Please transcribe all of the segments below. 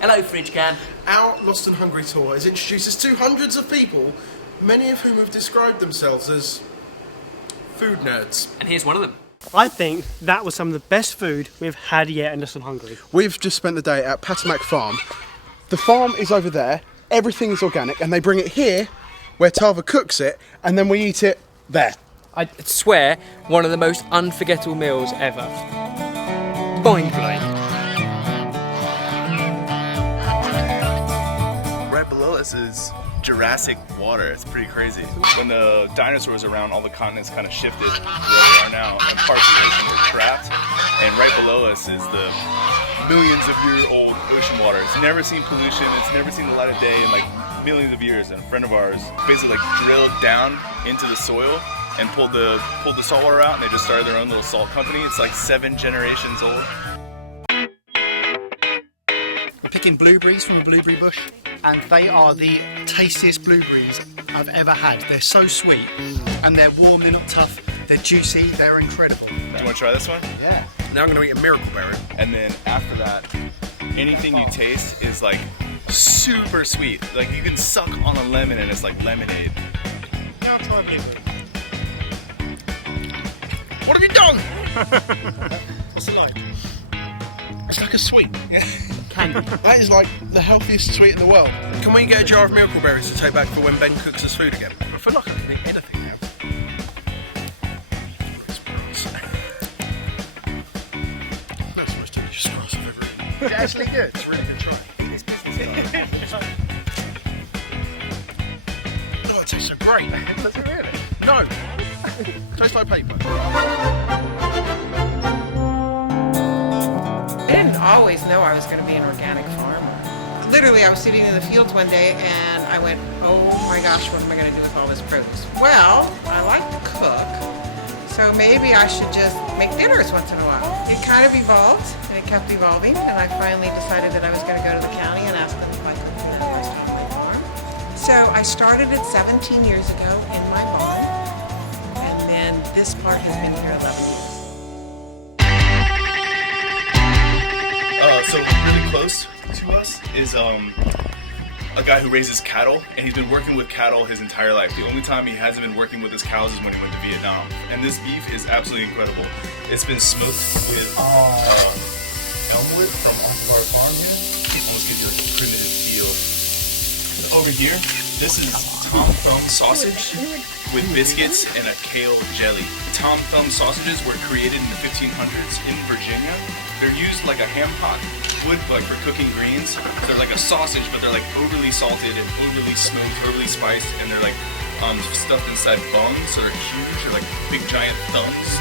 Hello, Fridge Can. Our Lost and Hungry tour has introduced us to hundreds of people, many of whom have described themselves as food nerds. And here's one of them. I think that was some of the best food we've had yet in Lost and Hungry. We've just spent the day at Patowmack farm. The farm is over there, everything is organic, and they bring it here where Tarver cooks it, and then we eat it there. I swear, one of the most unforgettable meals ever. Boing blowing. Right below us is Jurassic water. It's pretty crazy. When the dinosaurs were around, all the continents kind of shifted to where we are now, and parts of the ocean were trapped. And right below us is the millions of year old ocean water. It's never seen pollution. It's never seen the light of day in like millions of years. And a friend of ours basically like drilled down into the soil and pulled the salt water out, and they just started their own little salt company. It's like 7 generations old. We're picking blueberries from a blueberry bush, and they are the tastiest blueberries I've ever had. They're so sweet, and they're warm, they're not tough, they're juicy, they're incredible. Do you want to try this one? Yeah. Now I'm going to eat a miracle berry. And then after that, anything you taste is like super sweet. Like you can suck on a lemon and it's like lemonade. Now try blueberry. What have you done? What's it like? It's like a sweet. Candy. That is like the healthiest sweet in the world. Can we get a jar of miracle berries to take back for when Ben cooks us food again? I feel like I can eat anything now. It's gross. That's the most delicious grass I've ever eaten. It's actually good. It's a really good try. Oh, it tastes so great. Does it really? No. Tastes like paper. I didn't always know I was going to be an organic farmer. Literally, I was sitting in the fields one day and I went, oh my gosh, what am I going to do with all this produce? Well, I like to cook, so maybe I should just make dinners once in a while. It kind of evolved, and it kept evolving, and I finally decided that I was going to go to the county and ask them if I could be on my farm. So I started it 17 years ago in my barn, and then this part has been here 11 years. So really close to us is a guy who raises cattle, and he's been working with cattle his entire life. The only time he hasn't been working with his cows is when he went to Vietnam. And this beef is absolutely incredible. It's been smoked with elmwood from off of our farm here. It almost gives you like a primitive feel. Over here, this is Tom Thumb sausage with biscuits and a kale jelly. Tom Thumb sausages were created in the 1500s in Virginia. They're used like a ham pot wood, like for cooking greens. They're like a sausage, but they're like overly salted and overly smoked, overly spiced, and they're like stuffed inside buns, so they're huge. They're like big giant thumbs.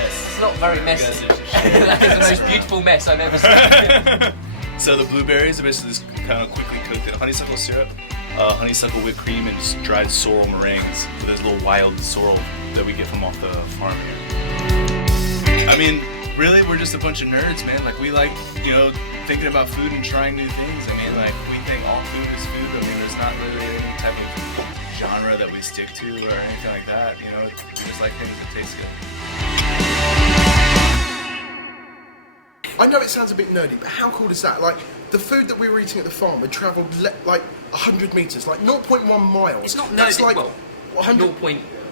It's not very messy. That is the most beautiful mess I've ever seen. So the blueberries are basically just kind of quickly cooked in honeysuckle syrup, honeysuckle whipped cream, and just dried sorrel meringues. So there's a little wild sorrel that we get from off the farm here. I mean, really, we're just a bunch of nerds, man. Like, we like, you know, thinking about food and trying new things. I mean, like, we think all food is food. I mean, there's not really any type of genre that we stick to or anything like that. You know, we just like things that taste good. I know it sounds a bit nerdy, but how cool is that? Like, the food that we were eating at the farm had travelled like 100 metres, like 0.1 miles. It's not That's nerdy, like well, 100.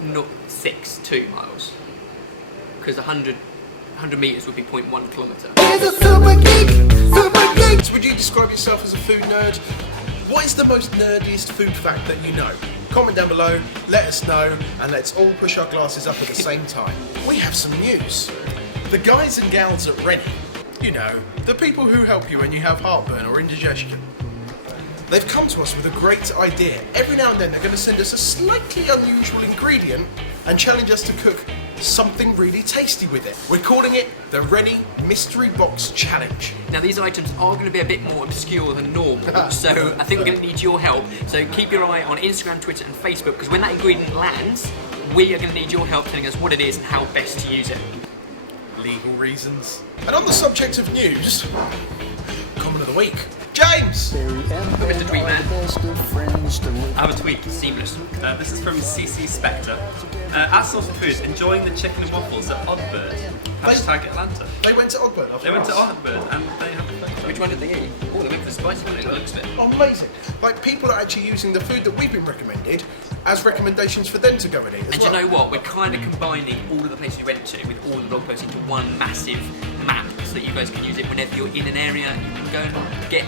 0.062 miles. Because 100 metres would be 0.1 kilometre. So would you describe yourself as a food nerd? What is the most nerdiest food fact that you know? Comment down below, let us know, and let's all push our glasses up at the same time. We have some news. The guys and gals at Rennie, you know, the people who help you when you have heartburn or indigestion, they've come to us with a great idea. Every now and then they're going to send us a slightly unusual ingredient and challenge us to cook something really tasty with it. We're calling it the Rennie Mystery Box Challenge. Now these items are going to be a bit more obscure than normal, so I think we're going to need your help. So keep your eye on Instagram, Twitter and Facebook, because when that ingredient lands, we are going to need your help telling us what it is and how best to use it. Legal reasons. And on the subject of news, comment of the week. James! Mr. Tweet Man. I have a tweet. Seamless. This is from CC Spectre. At Source of Food, enjoying the chicken and waffles at Oddbird. Hashtag Atlanta. They went to Ogbird after They went to us. Oddbird and they have a photo. Which one did they eat? Oh, they went for the spicy one, it looks a bit. Amazing. Like, people are actually using the food that we've been recommended as recommendations for them to go and eat as And well. you know what? We're kind of combining all of the places we went to with all the blog posts into one massive map so that you guys can use it whenever you're in an area. You can go and get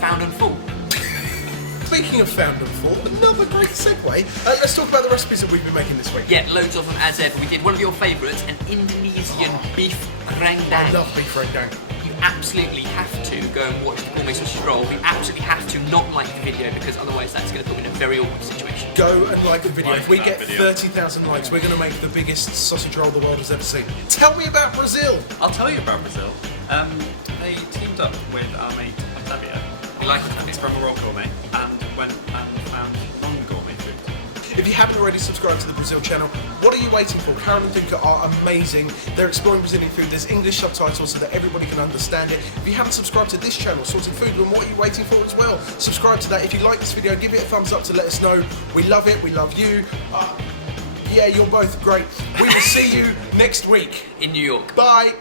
found and full. Speaking of found and full, another great segue. Let's talk about the recipes that we've been making this week. Yeah, loads of them as ever. We did one of your favourites, an Indonesian beef rendang. I love beef rendang. You absolutely have to go and watch the gourmet sausage roll. You absolutely have to not like the video because otherwise that's going to put me in a very awkward situation. Go and like the video. Like If we that get video. 30,000 likes, we're going to make the biggest sausage roll the world has ever seen. Tell me about Brazil. I'll tell you about Brazil. They teamed up with our mate Octavia. You like He's from a Raw Gourmet and went and found non-gourmet food. If you haven't already subscribed to the Brazil channel, what are you waiting for? Karen and Duca are amazing. They're exploring Brazilian food. There's English subtitles so that everybody can understand it. If you haven't subscribed to this channel, Sorting Food, then what are you waiting for as well? Subscribe to that. If you like this video, give it a thumbs up to let us know. We love it. We love you. Yeah, you're both great. We will see you next week. in New York. Bye.